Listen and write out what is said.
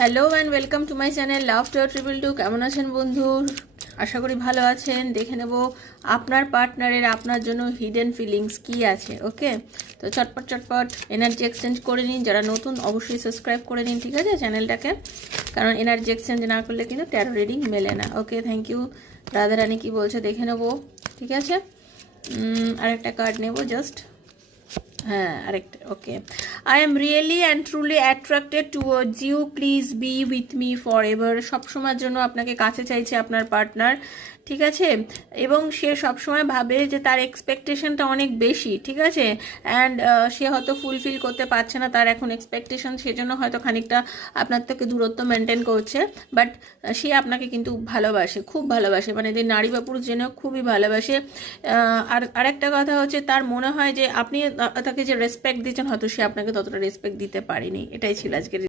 Hello and welcome to my channel love to triple two. কেমন আছেন বন্ধু? আশা করি ভালো আছেন। দেখে নেব আপনার পার্টনারের আপনার জন্য হিডেন ফিলিংস কি আছে। ওকে, তো চটপট চটপট এনার্জি এক্সচেঞ্জ করে নিন। যারা নতুন অবশ্যই সাবস্ক্রাইব করে নিন, ঠিক আছে, চ্যানেলটাকে, কারণ এনার্জি এক্সচেঞ্জ না করলে কিন্তু ট্যারো রিডিং মেলে না। ওকে, থ্যাংক ইউ। রাধারানী কি বলছে দেখে নেবো, ঠিক আছে। আরেকটা কার্ড নেব জাস্ট। হ্যাঁ, আরেকটা। Okay, I am really and truly attracted towards you, please be with me forever. সবসময়ের জন্য আপনাকে কাছে চাইছে আপনার পার্টনার, ঠিক আছে। এবং সে সবসময় ভাবে যে তার এক্সপেকটেশনটা অনেক বেশি, ঠিক আছে। অ্যান্ড সে হয়তো ফুলফিল করতে পারছে না তার এখন এক্সপেকটেশন, সেজন্য হয়তো খানিকটা আপনার থেকে দূরত্ব মেনটেন করছে। বাট সে আপনাকে কিন্তু ভালোবাসে, খুব ভালোবাসে, মানে যে নারী বা পুরুষ জেনেও খুবই ভালোবাসে। আর আরেকটা কথা হচ্ছে, তার মনে হয় যে আপনি তাকে যে রেসপেক্ট দিচ্ছেন, হয়তো সে আপনাকে ততটা রেসপেক্ট দিতে পারেনি। এটাই ছিল আজকের